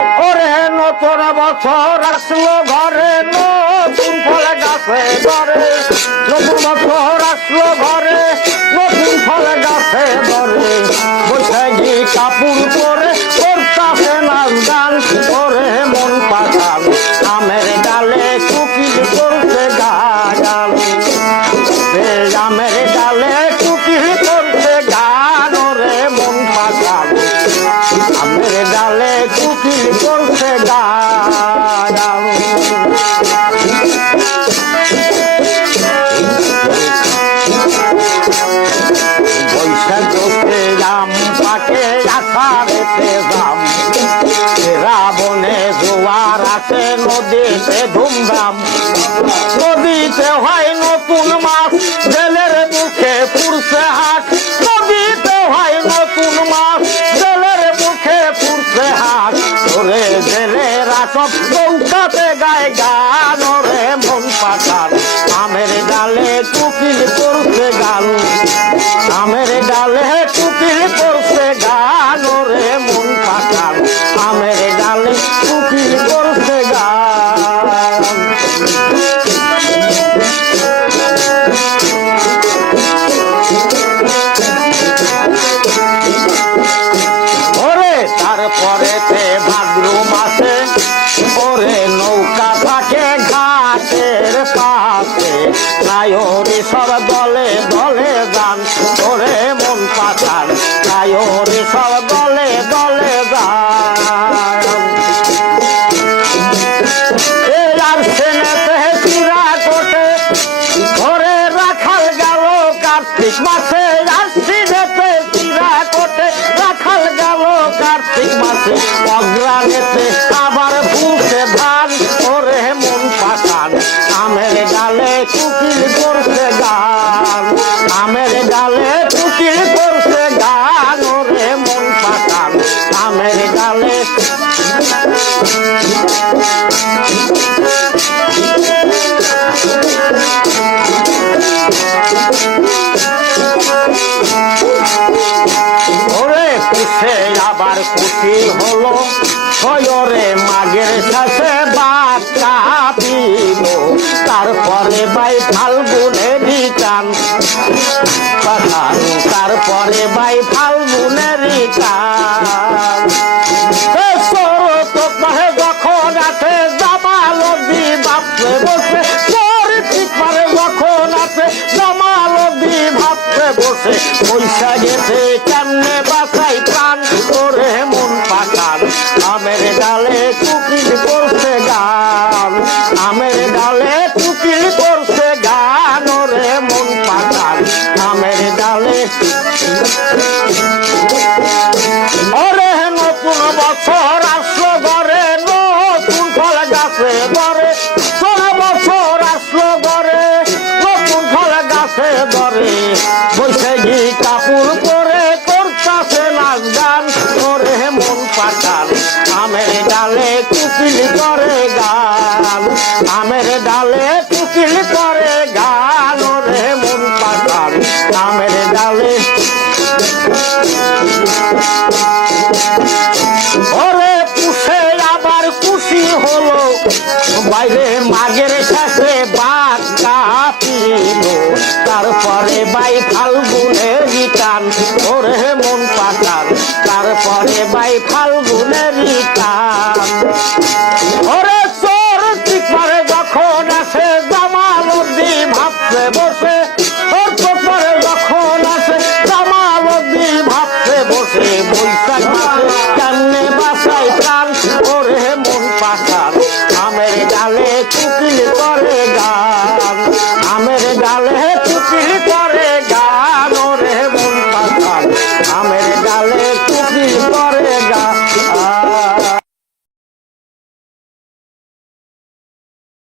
ওরে নতুন বছর আসলো ঘরে, নতুন ফল গাছে ধরে। নতুন বছর আসলো ঘরে, নতুন ফল গাছে ধরে। বৈশাখী কাপড় পরে করতাছে নাচ গান। ওরে মন পাখান আমের ডালে কুকিল করছে গান। আমের ডালে কুকিল করছে গান। ওরে মন পাখান আমের ডালে কুকিল করছে গান। বৈশাখে আম পাকে আষাঢ়েতে জাম। শ্রাবণে জোয়ার আসে নদীতে ধুমধাম। নদীতে হয় নতুন মাছ, জেলের মুখে পুরছে হাট। নদীতে হয় নতুন মাছ, জেলের মুখে পুরছে হাট। ওরে জেলেরা সব নৌকাতে গায় গান। ওরে মন পাখান আমের ডালে কুকিল করছে গান। আমের ডালে কুকিল করছে গান। ওরে মন পাখান আমের ডালে কুকিল করছে গান। ওরে তারপরেতে ভাদ্র মাসে ওরে নৌকা থাকে ঘাটের পাশে। নায়রে সব দলে দলে যান। ওরে মন পাখান নায়রে সব দলে দলে যান। এই আর সেনেতে চিরা কোটে ধরে রাখাল গেল কার্তিক মাসে। আর সিনেতে চিরা কোটে রাখাল গেল কার্তিক মাসে। অগ্রাণেতে আবার ফুটে ধান। ওরে মন পাখান আমের ডালে কুকিল করছে গান। আমের ডালে কুকিল করছে গান। ওরে মন পাখান আমের ডালে ওরে পুষে আবার খুশি হলো ছয়রে মাঘের শেষে বাচ্চা দিল। তারপরে বাই ফাল্গুনেরই টান পাখান। তারপরে বাই ফাল্গুনেরই টান। যখন আছে জামালদি ভাবতে বসে। ঠিক পারে যখন আছে জামালদি ভাবতে বসে। বৈশাখেতে কেমনে বাসাই প্রাণ। ওরে মন পাখান আমের ডালে কুকিল করছে গান। আমের ডালে কুকিল করছে গান। ওরে মন পাখান আমের ডালে। ওরে নতুন বছর আসলো ঘরে, নতুন ফল গাছে ধরে। সোনা বছর আসলো ঘরে, নতুন ফল গাছে ধরে। বৈশাখী